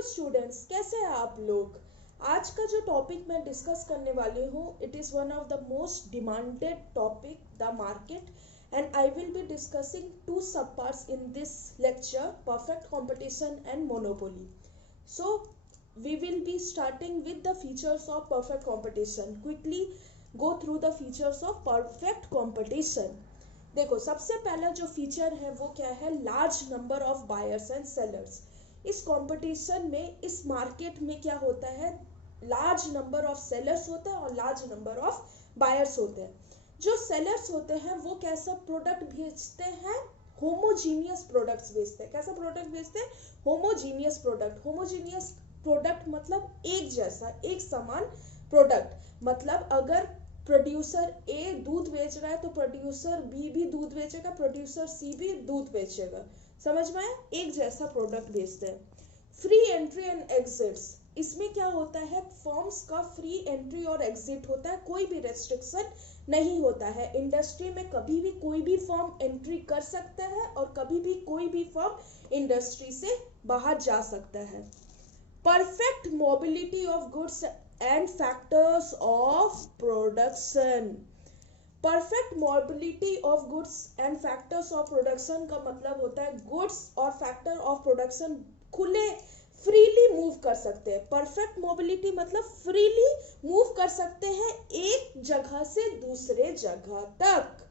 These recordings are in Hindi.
हेलो स्टूडेंट्स, कैसे हैं आप लोग। आज का जो टॉपिक मैं डिस्कस करने वाली हूँ, it is one of the most demanded topic, the market, and I will be discussing two sub parts in this lecture, perfect competition and monopoly. So we will be starting with the features of perfect competition. Quickly go through the features of perfect competition. देखो, सबसे पहला जो फीचर है वो क्या है, large number of buyers and sellers. इस कंपटीशन में, इस मार्केट में क्या होता है, लार्ज नंबर ऑफ सेलर्स होता है और लार्ज नंबर ऑफ बायर्स होते हैं. जो सेलर्स होते हैं वो कैसा प्रोडक्ट बेचते हैं, होमोजीनियस प्रोडक्ट्स बेचते हैं. कैसा प्रोडक्ट बेचते हैं, होमोजीनियस प्रोडक्ट. होमोजीनियस प्रोडक्ट मतलब एक जैसा, एक समान प्रोडक्ट. मतलब अगर प्रोड्यूसर ए दूध बेच रहा है तो प्रोड्यूसर बी भी दूध बेचेगा, प्रोड्यूसर सी भी दूध बेचेगा. समझ में आया, एक जैसा प्रोडक्ट बेचते हैं. फ्री एंट्री एंड एग्जिट्स, इसमें क्या होता है, फर्म्स का फ्री एंट्री और एग्जिट होता है, कोई भी रेस्ट्रिक्शन नहीं होता है. इंडस्ट्री में कभी भी कोई भी फर्म एंट्री कर सकता है और कभी भी कोई भी फर्म इंडस्ट्री से बाहर जा सकता है. Perfect mobility of goods and factors of production. Perfect mobility of goods and factors of production का मतलब होता है गुड्स और फैक्टर ऑफ प्रोडक्शन खुले फ्रीली मूव कर सकते हैं. परफेक्ट मोबिलिटी मतलब फ्रीली मूव कर सकते हैं एक जगह से दूसरे जगह तक.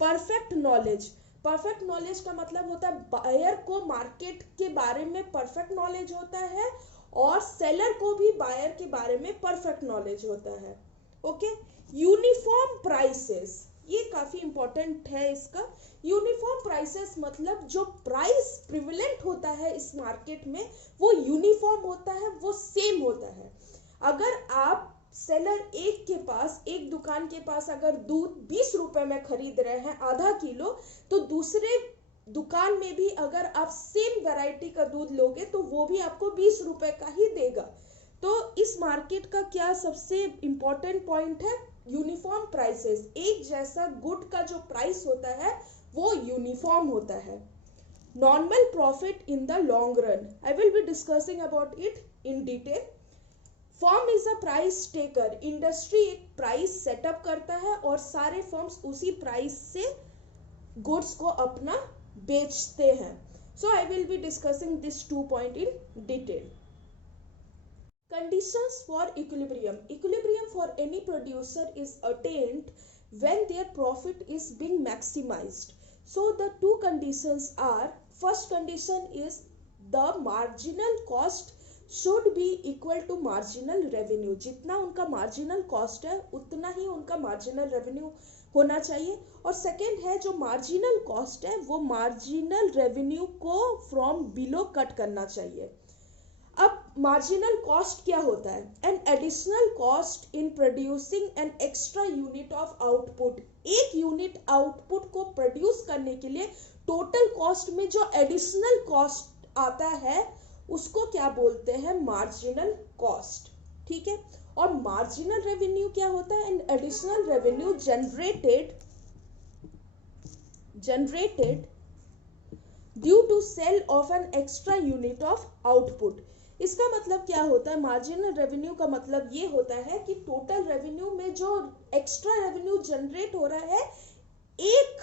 परफेक्ट नॉलेज, परफेक्ट नॉलेज का मतलब होता है बायर को मार्केट के बारे में परफेक्ट नॉलेज होता है और सेलर को भी बायर के बारे में परफेक्ट नॉलेज होता है. ओके. यूनिफॉर्म प्राइसेस, ये काफी इंपॉर्टेंट है इसका. यूनिफॉर्म प्राइसेस मतलब जो प्राइस प्रिविलेंट होता है इस मार्केट में वो यूनिफॉर्म होता है, वो सेम होता है. अगर आप सेलर एक के पास, एक दुकान के पास अगर दूध 20 रुपए में खरीद रहे हैं आधा किलो, तो दूसरे दुकान में भी अगर आप सेम वैरायटी का दूध लोगे तो वो भी आपको 20 रुपए का ही देगा. तो इस मार्केट का क्या सबसे इंपॉर्टेंट पॉइंट है, यूनिफॉर्म प्राइसेस. एक जैसा गुड का जो प्राइस होता है वो यूनिफॉर्म होता है. Normal profit in the long run, I will be discussing about it in detail. Firm is a price taker, industry एक प्राइस सेटअप करता है और सारे फर्म्स उसी प्राइस से गुड्स को अपना बेचते हैं. So I will be discussing this 2 point in detail. Conditions for equilibrium. Equilibrium for any producer is attained when their profit is being maximized. So the two conditions are, first condition is the marginal cost should be equal to marginal revenue. जितना उनका marginal cost है उतना ही उनका marginal revenue होना चाहिए. और second है जो marginal cost है वो marginal revenue को from below cut करना चाहिए. अब मार्जिनल कॉस्ट क्या होता है, an additional cost in producing N extra unit of output. एक यूनिट आउटपुट को प्रोड्यूस करने के लिए टोटल कॉस्ट में जो एडिशनल कॉस्ट आता है उसको क्या बोलते हैं, मार्जिनल कॉस्ट. ठीक है. और मार्जिनल रेवेन्यू क्या होता है, an additional revenue generated due to sale of an extra unit of output. इसका मतलब क्या होता है, मार्जिनल रेवेन्यू का मतलब ये होता है कि टोटल रेवेन्यू में जो एक्स्ट्रा रेवेन्यू जनरेट हो रहा है एक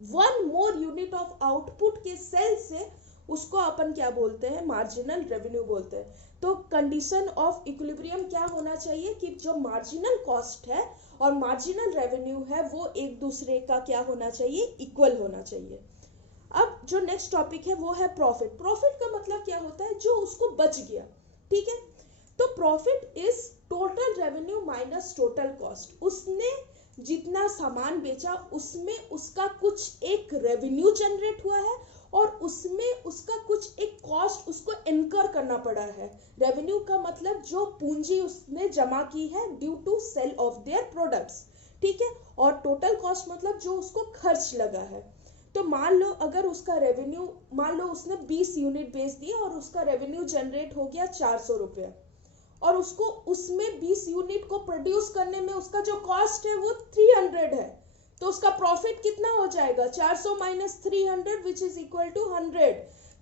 1 मोर यूनिट ऑफ आउटपुट के सेल से, उसको अपन क्या बोलते हैं, मार्जिनल रेवेन्यू बोलते हैं. तो कंडीशन ऑफ इक्विलिब्रियम क्या होना चाहिए कि जो मार्जिनल कॉस्ट है और मार्जिनल रेवेन्यू है वो एक दूसरे का क्या होना चाहिए, इक्वल होना चाहिए. अब जो नेक्स्ट टॉपिक है वो है प्रॉफिट. प्रॉफिट का मतलब क्या होता है, जो उसको बच गया. ठीक है. तो profit is total revenue minus total cost. उसने जितना सामान बेचा उसमें उसका कुछ एक रेवेन्यू जनरेट हुआ है और उसमें उसका कुछ एक कॉस्ट उसको इनकर करना पड़ा है. रेवेन्यू का मतलब जो पूंजी उसने जमा की है due to sale of their products. ठीक है. और टोटल कॉस्ट मतलब जो उसको खर्च लगा है. तो मान लो अगर उसका रेवेन्यू, मान लो उसने 20 यूनिट बेच दिए और उसका रेवेन्यू जनरेट हो गया 400 रुपये और उसको उसमें 20 यूनिट को प्रोड्यूस करने में उसका जो कॉस्ट है वो 300 है, तो उसका प्रॉफिट कितना हो जाएगा, 400 minus 300 which is equal to 100.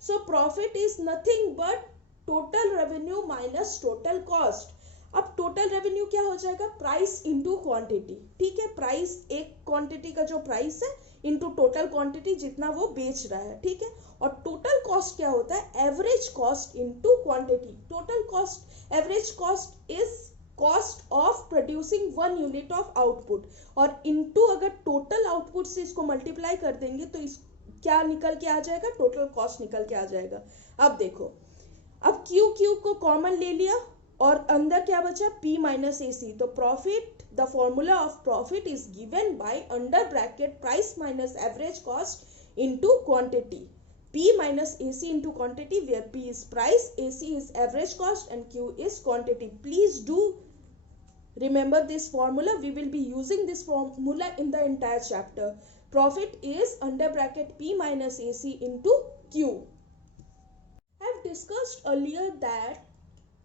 So profit is nothing but total revenue minus total cost. अब टोटल रेवेन्यू क्या हो जाएगा, प्राइस इनटू क्वांटिटी, ठीक है, प्राइस एक क्वांटिटी का जो प्राइस है इनटू टोटल क्वांटिटी जितना वो बेच रहा है, ठीक है। और टोटल कॉस्ट क्या होता है, average cost into quantity. Total cost, average cost is cost of producing 1 unit of output, और इनटू अगर टोटल आउटपुट से इसको मल्टीप्लाई कर देंगे तो इस क्या निकल के आ जाएगा, टोटल कॉस्ट निकल के आ जाएगा। अब देखो, अब क्यू को कॉमन ले लिया और अंदर क्या बचा, P माइनस AC। तो profit, the formula of profit is given by under bracket price minus average cost into quantity, P minus AC into quantity, where P is price, AC is average cost and Q is quantity. Please do remember this formula. We will be using this formula in the entire chapter. Profit is under bracket P minus AC into Q. I have discussed earlier that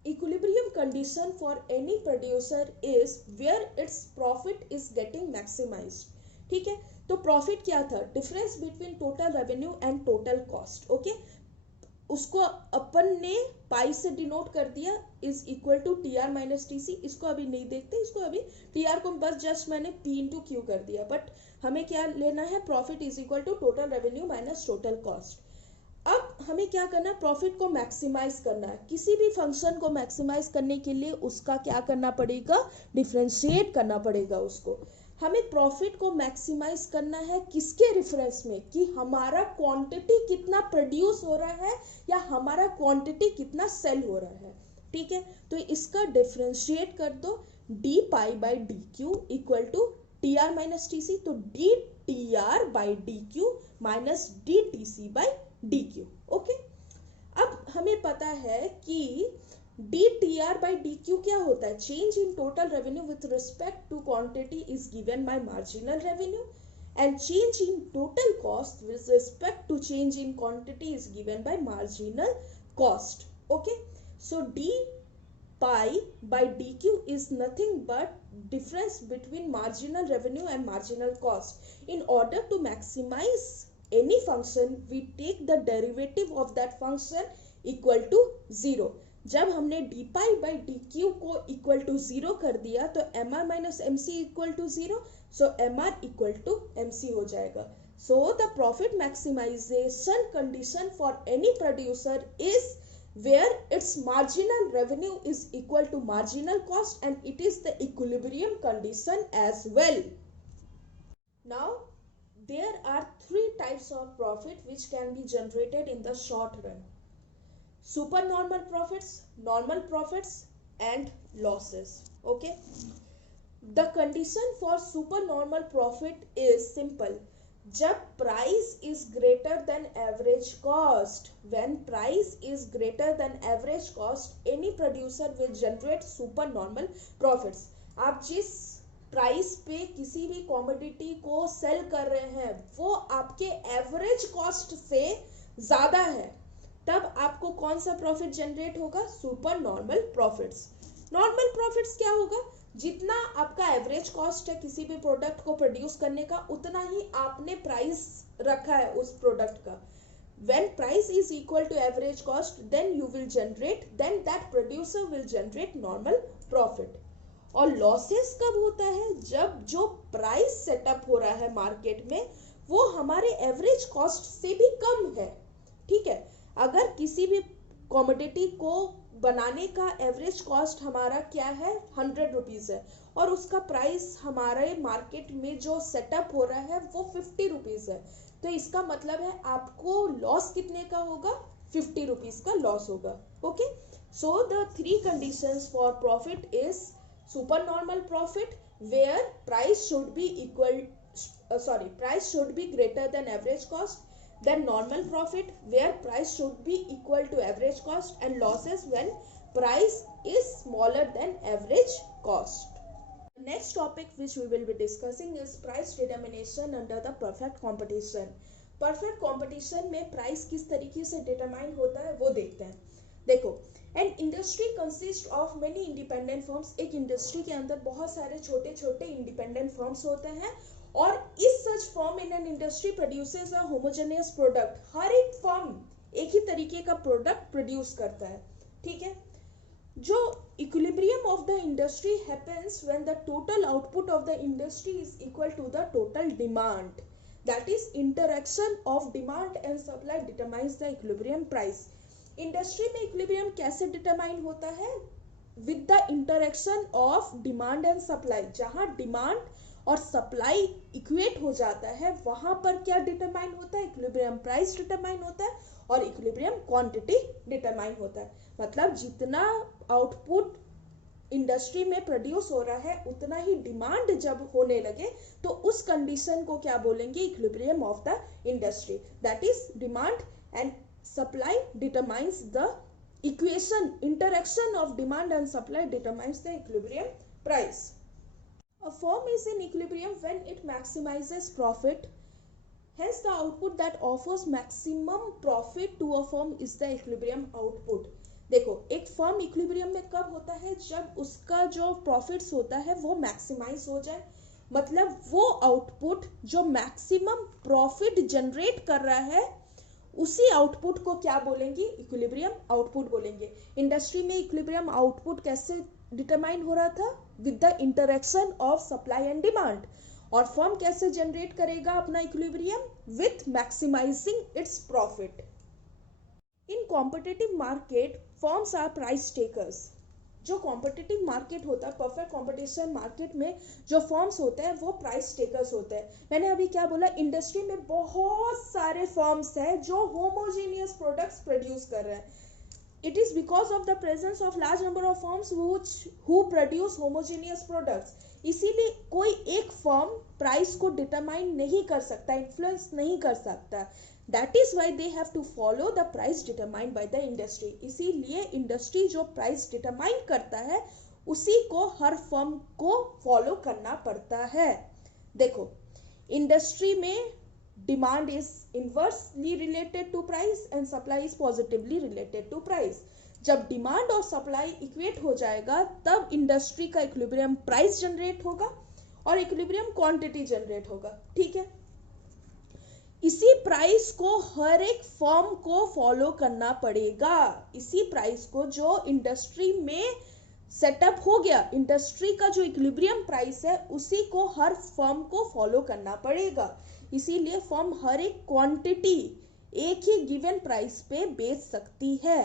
equilibrium condition for any producer is where its profit is getting maximized, ठीक है। तो प्रॉफिट क्या था, difference between total revenue and total cost, okay. उसको अपन ने पाई से डिनोट कर दिया, is equal to TR minus TC। इसको अभी नहीं देखते, इसको अभी TR को बस जस्ट मैंने P इंटू Q कर दिया, बट हमें क्या लेना है, profit is equal to total revenue minus total cost. अब हमें क्या करना है, प्रॉफिट को मैक्सिमाइज करना है। किसी भी फंक्शन को मैक्सिमाइज करने के लिए उसका क्या करना पड़ेगा, डिफरेंशिएट करना पड़ेगा उसको। हमें प्रॉफिट को मैक्सिमाइज करना है किसके रेफरेंस में, कि हमारा क्वांटिटी कितना प्रोड्यूस हो रहा है या हमारा क्वांटिटी कितना सेल हो रहा है, ठीक है। तो इसका डिफरेंशिएट कर दो, d pi by d q equal to TR minus TC। तो DTR by DQ minus DTC by DQ, okay. अब हमें पता है कि DTR by DQ क्या होता है, change in total revenue with respect to quantity is given by marginal revenue, and change in total cost with respect to change in quantity is given by marginal cost, okay. So D pi by DQ is nothing but difference between marginal revenue and marginal cost. In order to maximize any function, we take the derivative of that function equal to 0. जब हमने d pi by d q को इक्वल टू 0 कर दिया तो MR minus MC equal to 0, so MR equal to MC हो जाएगा। So the profit maximisation condition for any producer is where its marginal revenue is equal to marginal cost, and it is the equilibrium condition as well. Now there are 3 types of profit which can be generated in the short run: supernormal profits, normal profits and losses, okay. The condition for supernormal profit is simple. जब price is greater than average cost, when price is greater than average cost, any producer will generate super normal profits. आप जिस प्राइस पे किसी भी कॉमोडिटी को सेल कर रहे हैं वो आपके एवरेज कॉस्ट से ज्यादा है, तब आपको कौन सा प्रॉफिट जनरेट होगा, super normal profits. Normal profits क्या होगा, जितना आपका एवरेज कॉस्ट है किसी भी प्रोडक्ट को प्रोड्यूस करने का, उतना ही आपने प्राइस रखा है उस प्रोडक्ट का। When price is equal to average cost, then you will generate, then that producer will generate normal profit. और लॉसेस कब होता है, जब जो प्राइस सेटअप हो रहा है मार्केट में वो हमारे एवरेज कॉस्ट से भी कम है, ठीक है। अगर किसी भी कॉमोडिटी को बनाने का एवरेज कॉस्ट हमारा क्या है, 100 रुपीज़ है, और उसका प्राइस हमारे मार्केट में जो सेटअप हो रहा है वो 50 रुपीज़ है, तो इसका मतलब है आपको लॉस कितने का होगा, 50 रुपीज़ का लॉस होगा, ओके। So the 3 conditions for profit is super normal profit where price should be greater than average cost, then normal profit where price should be equal to average cost, and losses when price is smaller than average cost. The next topic which we will be discussing is price determination under the perfect competition. Perfect competition में price किस तरीके से determine होता है वो देखते हैं। देखो, an industry consists of many independent firms. एक इंडस्ट्री के अंदर बहुत सारे छोटे छोटे independent firms होते हैं, और इस such firm in an industry produces a homogeneous product. हर एक फर्म एक ही तरीके का प्रोडक्ट प्रोड्यूस करता है, ठीक है। जो equilibrium of the industry happens when the total output of the industry is equal to the total demand, that is interaction of demand and supply determines the equilibrium price. Industry में इक्विलिब्रियम कैसे डिटरमाइन होता है? With the interaction of demand and supply. जहां डिमांड और सप्लाई इक्वेट हो जाता है वहां पर क्या डिटरमाइन होता है? इक्विलिब्रियम प्राइस डिटरमाइन होता है और इक्विलिब्रियम क्वांटिटी डिटरमाइन होता है। मतलब जितना आउटपुट इंडस्ट्री में प्रोड्यूस हो रहा है उतना ही डिमांड जब होने लगे तो उस कंडीशन को क्या बोलेंगे? Equilibrium of the industry. That is demand and supply determines the equation, interaction of demand and supply determines the equilibrium price. A firm is in equilibrium when it maximizes profit, hence the output that offers maximum profit to a firm is the equilibrium output. देखो, एक फर्म इक्विलिब्रियम में कब होता है? जब उसका जो प्रॉफिट्स होता है वो मैक्सिमाइज हो जाए, मतलब वो आउटपुट जो मैक्सिमम प्रॉफिट जनरेट कर रहा है उसी आउटपुट को क्या बोलेंगे? इक्विलिब्रियम आउटपुट बोलेंगे। इंडस्ट्री में इक्विलिब्रियम आउटपुट कैसे डिटरमाइन हो रहा था? With the interaction of supply and demand. और फर्म कैसे जनरेट करेगा अपना equilibrium? With maximising its profit. In competitive market firms are price takers. जो कॉम्पिटिटिव मार्केट होता है, परफेक्ट कॉम्पिटिशन मार्केट में जो फर्म्स होते हैं वो प्राइस टेकर्स होते हैं। मैंने अभी क्या बोला? इंडस्ट्री में बहुत सारे फर्म्स हैं जो होमोजीनियस प्रोडक्ट्स प्रोड्यूस कर रहे हैं। It is because of the presence of large number of firms who produce homogeneous products. इसीलिए कोई एक फर्म प्राइस को डिटरमाइन नहीं कर सकता, इन्फ्लुएंस नहीं कर सकता। That is why they have to follow the price determined by the industry. इसीलिए इंडस्ट्री जो प्राइस डिटरमाइन करता है उसी को हर फर्म को फॉलो करना पड़ता है। देखो, इंडस्ट्री में demand is inversely related to price and supply is positively related to price. जब डिमांड और सप्लाई इक्वेट हो जाएगा तब इंडस्ट्री का इक्विलिब्रियम प्राइस जनरेट होगा और इक्विलिब्रियम क्वांटिटी जनरेट होगा। ठीक है, इसी प्राइस को हर एक फर्म को फॉलो करना पड़ेगा। इसी प्राइस को जो इंडस्ट्री में सेटअप हो गया, इंडस्ट्री का जो इक्विलिब्रियम प्राइस है उसी को हर फर्म को फॉलो करना पड़ेगा। इसीलिए फर्म हर एक क्वांटिटी एक ही गिवन प्राइस पे बेच सकती है।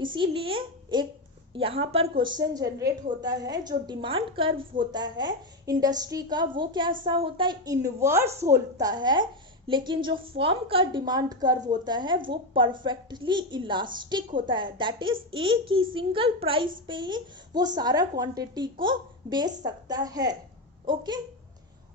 इसीलिए एक यहाँ पर क्वेश्चन जनरेट होता है, जो डिमांड कर्व होता है इंडस्ट्री का वो कैसा होता है? इनवर्स होता है। लेकिन जो फर्म का डिमांड कर्व होता है वो परफेक्टली इलास्टिक होता है। दैट इज एक ही सिंगल प्राइस पे ही वो सारा क्वांटिटी को बेच सकता है। ओके,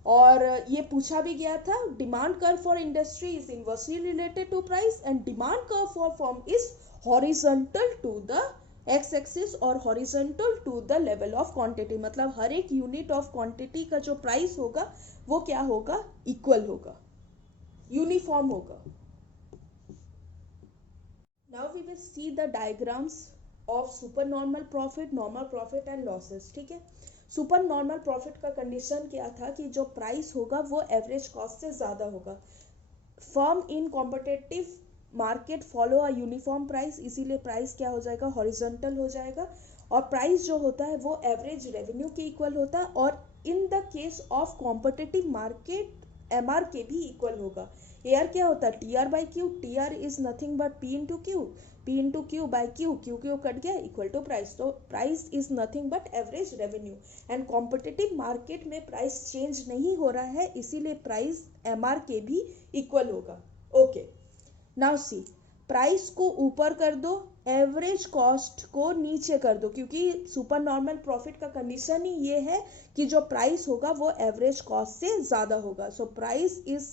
और ये पूछा भी गया था, demand curve for industry is inversely related to price and demand curve for firm is horizontal to the x axis और horizontal to the level of quantity. मतलब हर एक यूनिट ऑफ क्वांटिटी का जो प्राइस होगा वो क्या होगा? इक्वल होगा, यूनिफॉर्म होगा। Now we will see the diagrams of super normal profit, normal profit and losses. ठीक है, सुपर नॉर्मल प्रॉफिट का कंडीशन क्या था कि जो प्राइस होगा वो एवरेज कॉस्ट से ज्यादा होगा। Firm in competitive market follow a uniform price, इसीलिए प्राइस क्या हो जाएगा? हॉरिजॉन्टल हो जाएगा। और प्राइस जो होता है वो एवरेज रेवेन्यू के इक्वल होता है। और in the case of competitive market MR के भी इक्वल होगा। AR क्या होता है? TR by Q. TR is nothing but P into Q, P into Q by Q, Q Q cut गया, इक्वल टू प्राइस। तो price is nothing but average revenue. And competitive market में प्राइस चेंज नहीं हो रहा है, इसीलिए प्राइस MR के भी इक्वल होगा। ओके, नाउ सी, प्राइस को ऊपर कर दो, एवरेज कॉस्ट को नीचे कर दो, क्योंकि सुपर नॉर्मल प्रॉफिट का कंडीशन ही ये है कि जो प्राइस होगा वो एवरेज कॉस्ट से ज्यादा होगा। So price is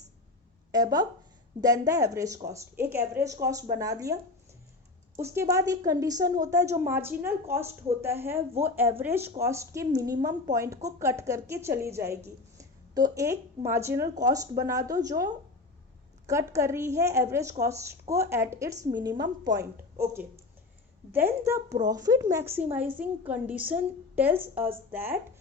above than the average cost. एक एवरेज कॉस्ट बना लिया। उसके बाद एक कंडीशन होता है, जो मार्जिनल कॉस्ट होता है वो एवरेज कॉस्ट के मिनिमम पॉइंट को कट करके चली जाएगी। तो एक मार्जिनल कॉस्ट बना दो जो कट कर रही है एवरेज कॉस्ट को at its minimum point. Okay, then the profit maximising condition tells us that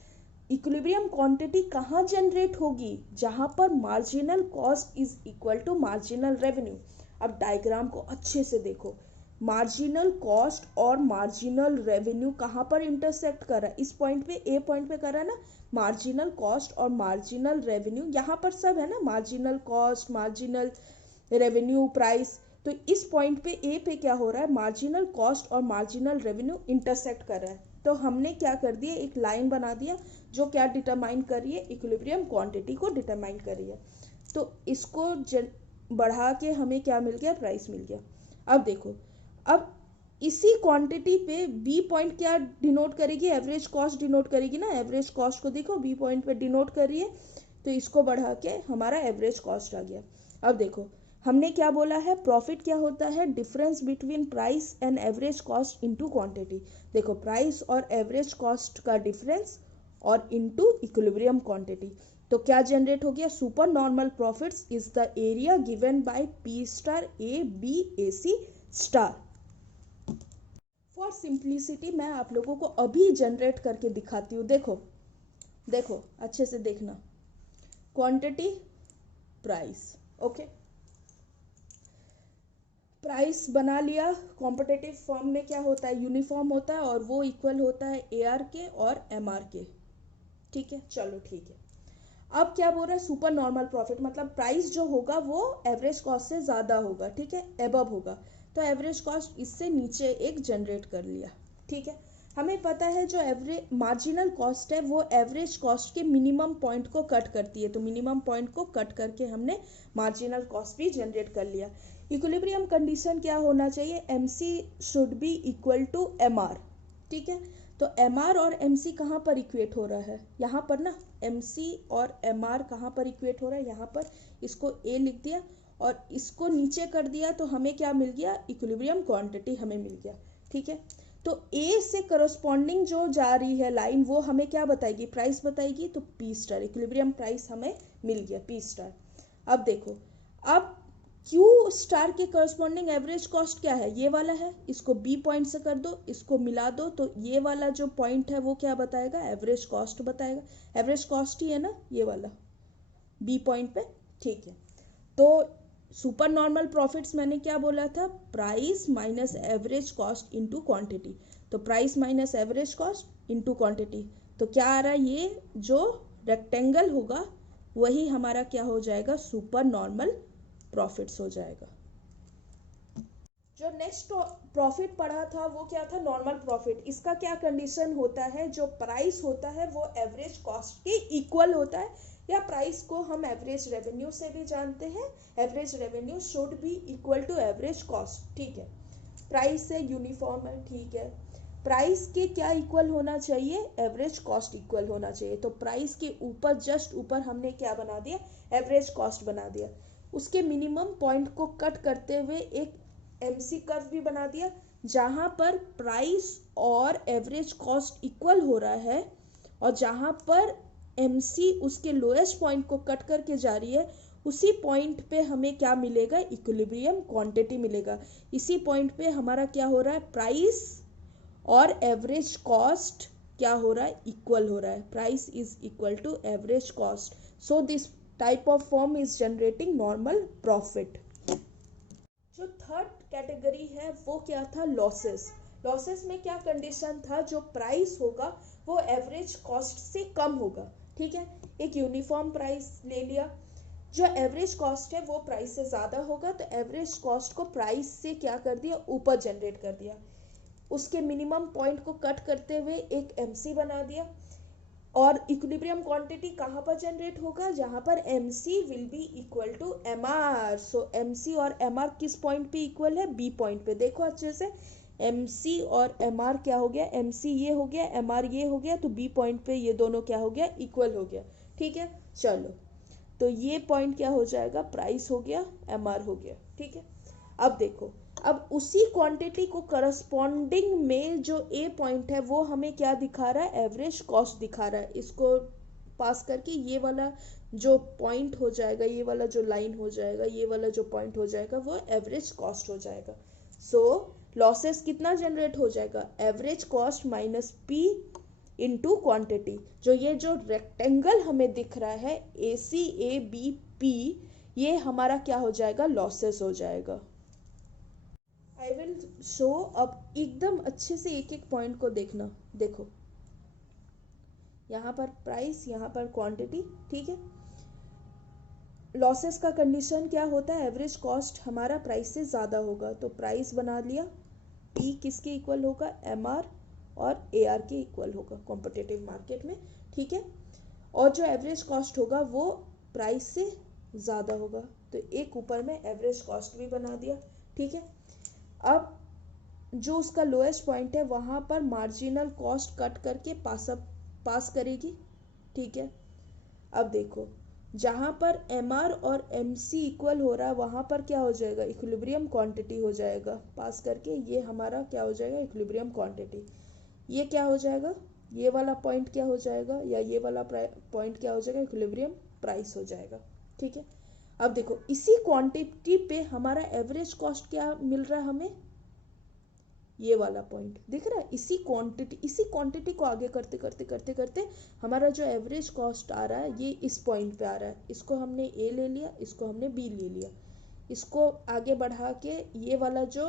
equilibrium quantity कहाँ जनरेट होगी? जहां पर marginal cost is equal to marginal revenue. अब डायग्राम को अच्छे से देखो, मार्जिनल कॉस्ट और मार्जिनल रेवेन्यू कहाँ पर इंटरसेक्ट कर रहा है, इस पॉइंट पे, ए पॉइंट पे कर रहा है ना, मार्जिनल कॉस्ट और मार्जिनल रेवेन्यू, यहाँ पर सब है ना, marginal cost, marginal revenue, price. तो इस पॉइंट पे, ए पे क्या हो रहा है, मार्जिनल कॉस्ट और मार्जिनल रेवेन्यू इंटरसेक्ट कर रहा है। तो हमने क्या कर दिया, एक लाइन बना दिया जो क्या डिटरमाइन कर रही है, इक्विलिब्रियम क्वांटिटी को डिटरमाइन कर रही है। तो इसको बढ़ा के हमें क्या मिल गया, प्राइस मिल गया। अब देखो, अब इसी क्वांटिटी पे बी पॉइंट क्या डिनोट करेगी, एवरेज कॉस्ट डिनोट करेगी ना, एवरेज कॉस्ट को देखो बी पॉइंट पे डिनोट कर रही है, तो इसको बढ़ा के हमारा एवरेज कॉस्ट आ गया। अब देखो, हमने क्या बोला है, प्रॉफिट क्या होता है, difference between price and average cost into quantity. देखो, प्राइस और एवरेज कॉस्ट का डिफरेंस और इनटू इक्विलिब्रियम क्वांटिटी। तो क्या जनरेट हो गया, super normal profits is the area given by P star A B A C star. For simplicity मैं आप लोगों को अभी जनरेट करके दिखाती हूँ। देखो देखो अच्छे से देखना, क्वांटिटी, प्राइस, ओके, प्राइस बना लिया। कॉम्पिटिटिव फॉर्म में क्या होता है, यूनिफॉर्म होता है और वो इक्वल होता है AR के और MR के, ठीक है, चलो ठीक है। अब क्या बोल रहा है, सुपर नॉर्मल प्रॉफिट, मतलब प्राइस जो होगा वो एवरेज कॉस्ट से ज़्यादा होगा, ठीक है, एबव होगा। तो एवरेज कॉस्ट इससे नीचे एक जनरेट कर लिया, ठीक है। हमें पता है जो एवरेज मार्जिनल कॉस्ट है वो एवरेज कॉस्ट के मिनिमम पॉइंट को कट करती है, तो मिनिमम पॉइंट को कट करके हमने मार्जिनल कॉस्ट भी जनरेट कर लिया। इक्विलिब्रियम कंडीशन क्या होना चाहिए, MC should be equal to MR, ठीक है। तो MR और MC कहाँ पर इक्वेट हो रहा है, यहाँ पर ना, MC और MR कहाँ पर इक्वेट हो रहा है, यहाँ पर। इसको A लिख दिया और इसको नीचे कर दिया, तो हमें क्या मिल गया, इक्विलिब्रियम क्वांटिटी हमें मिल गया, ठीक है। तो A से करस्पॉन्डिंग जो जा रही है लाइन वो हमें क्या बताएगी, प्राइस बताएगी, तो P स्टार, इक्विलिब्रियम प्राइस हमें मिल गया, P स्टार। अब देखो, अब Q स्टार के करस्पॉन्डिंग एवरेज कॉस्ट क्या है, ये वाला है, इसको B पॉइंट से कर दो, इसको मिला दो, तो ये वाला जो पॉइंट है वो क्या बताएगा, एवरेज कॉस्ट बताएगा। एवरेज कॉस्ट ही है ना ये वाला B पॉइंट पे, ठीक है। तो सुपर नॉर्मल प्रॉफिट्स मैंने क्या बोला था, price minus average cost into quantity. तो price minus average cost into quantity, तो क्या आ रहा है, ये जो रेक्टेंगल होगा वही हमारा क्या हो जाएगा, सुपर नॉर्मल प्रॉफिट्स हो जाएगा। जो नेक्स्ट प्रॉफिट पढ़ा था वो क्या था, नॉर्मल प्रॉफिट। इसका क्या कंडीशन होता है, जो प्राइस होता है वो एवरेज कॉस्ट के इक्वल होता है, या प्राइस को हम एवरेज रेवेन्यू से भी जानते हैं, average revenue should be equal to average cost, ठीक है। प्राइस से यूनिफॉर्म है, ठीक है। प्राइस के क्या इक्वल होना चाहिए, एवरेज कॉस्ट इक्वल होना चाहिए। तो प्राइस के ऊपर, जस्ट ऊपर हमने क्या बना दिया, एवरेज कॉस्ट बना दिया। उसके मिनिमम पॉइंट को कट करते हुए एक MC कर्व भी बना दिया, जहां पर प्राइस और एवरेज कॉस्ट इक्वल हो रहा है, और जहां पर MC उसके लोएस्ट पॉइंट को कट करके जा रही है, उसी पॉइंट पे हमें क्या मिलेगा, इक्विलिब्रियम क्वांटिटी मिलेगा। इसी पॉइंट पे हमारा क्या हो रहा है, प्राइस और एवरेज कॉस्ट क्या हो रहा है, इक्वल हो रहा है, price is equal to average cost. So this type of form is generating normal profit. जो थर्ड कैटेगरी है वो क्या था, लॉसेस। लॉसेस में क्या कंडीशन था, जो प्राइस होगा वो एवरेज कॉस्ट से कम होगा, ठीक है। एक यूनिफॉर्म प्राइस ले लिया, जो एवरेज कॉस्ट है वो प्राइस से ज़्यादा होगा, तो एवरेज कॉस्ट को प्राइस से क्या कर दिया, ऊपर जनरेट कर दिया। उसके मिनिमम पॉइंट को कट करते हुए एक MC बना दिया, और इक्विलिब्रियम क्वांटिटी कहाँ पर जनरेट होगा, जहाँ पर MC will be equal to MR। So MC और MR किस पॉइंट पे इक्वल है, B पॉइंट पे। देखो अच्छे से, MC और MR क्या हो गया, MC ये हो गया, MR ये हो गया, तो B पॉइंट पे ये दोनों क्या हो गया, इक्वल हो गया, ठीक है। चलो, तो ये पॉइंट क्या हो जाएगा, प्राइस हो गया, MR हो गया, ठीक है। अब देखो, अब उसी क्वांटिटी को करस्पॉन्डिंग में जो A पॉइंट है वो हमें क्या दिखा रहा है, एवरेज कॉस्ट दिखा रहा है। इसको पास करके ये वाला जो पॉइंट हो जाएगा, ये वाला जो लाइन हो जाएगा, ये वाला जो पॉइंट हो जाएगा, वो एवरेज कॉस्ट हो जाएगा। सो लॉसेस कितना जनरेट हो जाएगा, average cost minus P into quantity. जो ये जो रेक्टेंगल हमें दिख रहा है ACABP, ये हमारा क्या हो जाएगा, लॉसेस हो जाएगा। I will show. अब एकदम अच्छे से एक एक पॉइंट को देखना। देखो यहाँ पर प्राइस, यहाँ पर क्वांटिटी, ठीक है। लॉसेस का कंडीशन क्या होता है, एवरेज कॉस्ट हमारा प्राइस से ज़्यादा होगा, तो प्राइस बना लिया, पी किसके इक्वल होगा, एम आर और ए आर के इक्वल होगा कॉम्पिटिटिव मार्केट में, ठीक है। और जो एवरेज कॉस्ट होगा वो प्राइस से ज़्यादा होगा, तो एक ऊपर में एवरेज कॉस्ट भी बना दिया, ठीक है। अब जो उसका लोएस्ट पॉइंट है वहाँ पर मार्जिनल कॉस्ट कट करके पास करेगी, ठीक है। अब देखो जहाँ पर एम आर और एम सी इक्वल हो रहा है वहाँ पर क्या हो जाएगा, इक्विलिब्रियम क्वांटिटी हो जाएगा, पास करके ये हमारा क्या हो जाएगा, इक्विलिब्रियम क्वांटिटी। ये क्या हो जाएगा, ये वाला पॉइंट क्या हो जाएगा, या ये वाला पॉइंट क्या हो जाएगा, इक्विलिब्रियम प्राइस हो जाएगा, ठीक है। अब देखो इसी क्वांटिटी पे हमारा एवरेज कॉस्ट क्या मिल रहा है हमें, ये वाला पॉइंट दिख रहा है। इसी क्वांटिटी को आगे करते करते करते करते हमारा जो एवरेज कॉस्ट आ रहा है ये इस पॉइंट पे आ रहा है। इसको हमने ए ले लिया, इसको हमने बी ले लिया, इसको आगे बढ़ा के ये वाला जो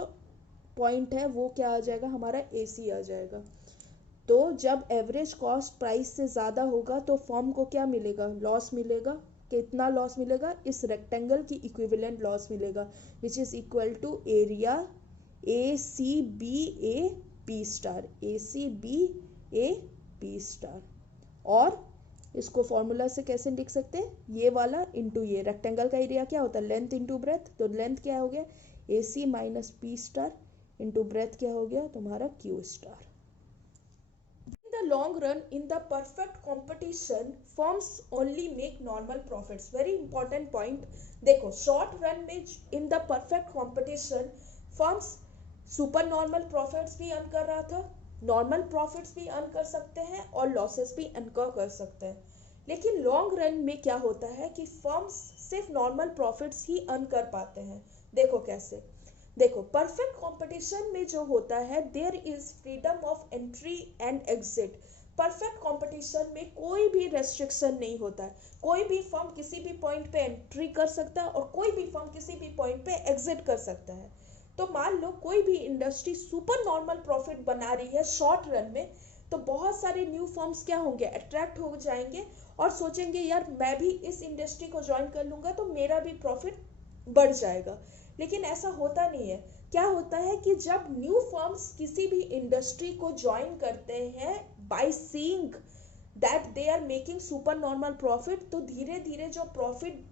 पॉइंट है वो क्या आ जाएगा, हमारा ए सी आ जाएगा। तो जब एवरेज कॉस्ट प्राइस से ज़्यादा होगा तो फर्म को क्या मिलेगा, लॉस मिलेगा। कितना लॉस मिलेगा, इस रेक्टेंगल की इक्विवेलेंट लॉस मिलेगा, which is equal to area A C B A P star, A C B A P star. और इसको फॉर्मूला से कैसे लिख सकते हैं, ये वाला इंटू ये, रेक्टेंगल का एरिया क्या होता है, लेंथ इंटू ब्रेथ, तो लेंथ क्या हो गया, A C minus P star into breadth क्या हो गया तुम्हारा, Q star. In the long run, in the perfect competition, firms only make normal profits. Very important point. देखो short run में in the perfect competition, firms super normal profits भी अर्न कर रहा था, नॉर्मल प्रॉफिट्स भी अर्न कर सकते हैं और लॉसेस भी इनकर कर सकते हैं। लेकिन लॉन्ग रन में क्या होता है कि फर्म्स सिर्फ नॉर्मल प्रॉफिट्स ही अर्न कर पाते हैं। देखो कैसे, देखो परफेक्ट कंपटीशन में जो होता है there is freedom of entry and exit. Perfect competition में कोई भी रेस्ट्रिक्शन नहीं होता है, कोई भी फर्म किसी भी पॉइंट पे एंट्री कर सकता है और कोई भी फर्म किसी भी पॉइंट पे एग्जिट कर सकता है। तो मान लो कोई भी इंडस्ट्री सुपर नॉर्मल प्रॉफिट बना रही है शॉर्ट रन में, तो बहुत सारे न्यू फर्म्स क्या होंगे, अट्रैक्ट हो जाएंगे और सोचेंगे यार मैं भी इस इंडस्ट्री को ज्वाइन कर लूंगा तो मेरा भी प्रॉफिट बढ़ जाएगा। लेकिन ऐसा होता नहीं है। क्या होता है कि जब न्यू फर्म्स किसी भी इंडस्ट्री को ज्वाइन करते हैं by seeing that they are making super normal profit, तो धीरे धीरे जो प्रॉफिट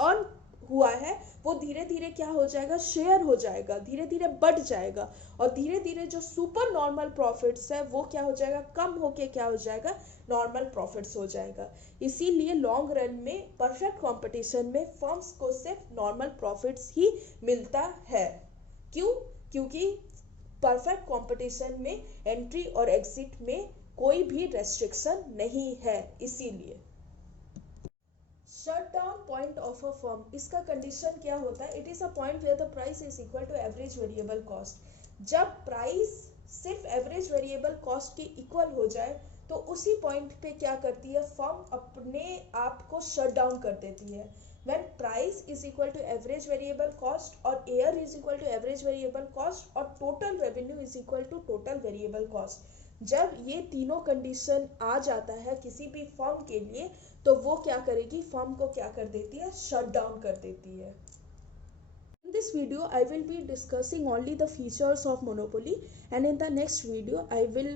अर्न हुआ है वो धीरे धीरे क्या हो जाएगा, शेयर हो जाएगा, धीरे धीरे बढ़ जाएगा और धीरे धीरे जो सुपर नॉर्मल प्रॉफिट्स है वो क्या हो जाएगा, कम होके क्या हो जाएगा, नॉर्मल प्रॉफिट्स हो जाएगा। इसीलिए लॉन्ग रन में परफेक्ट कंपटीशन में फर्म्स को सिर्फ नॉर्मल प्रॉफिट्स ही मिलता है। क्यों, क्योंकि परफेक्ट कंपटीशन में एंट्री और एग्जिट में कोई भी रेस्ट्रिक्शन नहीं है। इसीलिए shut down point of a firm, इसका कंडीशन क्या होता है, it is a point where the price is equal to average variable cost. जब प्राइस सिर्फ एवरेज वेरिएबल कॉस्ट के इक्वल हो जाए तो उसी पॉइंट पे क्या करती है फर्म, अपने आप को शट डाउन कर देती है। When price is equal to average variable cost और AR is equal to average variable cost और total revenue is equal to total variable cost, जब ये तीनों कंडीशन आ जाता है किसी भी फर्म के लिए तो वो क्या करेगी, फर्म को क्या कर देती है, शट डाउन कर देती है। In this video I will be discussing only the features of monopoly and in the next video I will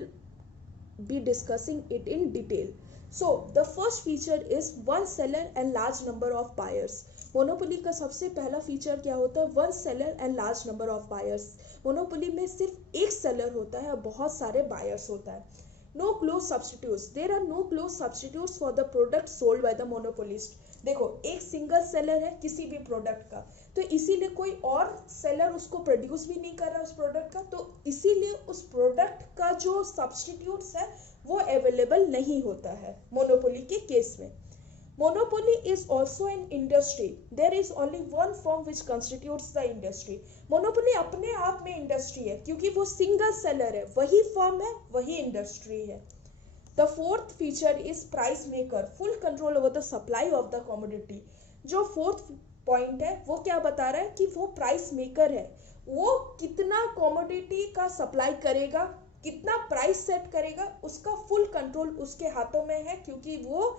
be discussing it in detail. So the first feature is one seller and large number of buyers. Monopoly का सबसे पहला फीचर क्या होता है, one seller and large number of buyers. Monopoly में सिर्फ एक सेलर होता है और बहुत सारे बायर्स होता है। No close substitutes, there are no close substitutes for the product sold by the monopolist. देखो एक सिंगल सेलर है किसी भी प्रोडक्ट का, तो इसीलिए कोई और सेलर उसको प्रोड्यूस भी नहीं कर रहा उस प्रोडक्ट का, तो इसीलिए उस प्रोडक्ट का जो सब्सटीट्यूट्स है वो अवेलेबल नहीं होता है मोनोपोली के केस में। Monopoly is also an industry. There is only one firm which constitutes the industry. Monopoly अपने आप में इंडस्ट्री है क्योंकि वो सिंगल सेलर है, वही फर्म है, वही इंडस्ट्री है। The fourth feature is price maker, full control over the supply of the commodity. जो फोर्थ पॉइंट है वो क्या बता रहा है कि वो प्राइस मेकर है, वो कितना कमोडिटी का सप्लाई करेगा, कितना प्राइस सेट करेगा, उसका फुल कंट्रोल उसके हाथों में है, क्योंकि वो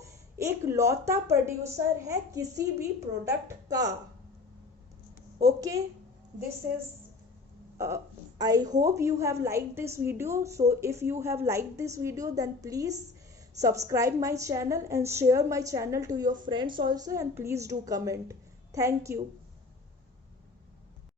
एक लौता प्रोड्यूसर है किसी भी प्रोडक्ट का। Okay, this is I hope you have liked this video. So if you have liked this video, then please subscribe my channel and share my channel to your friends also, and please do comment. Thank you.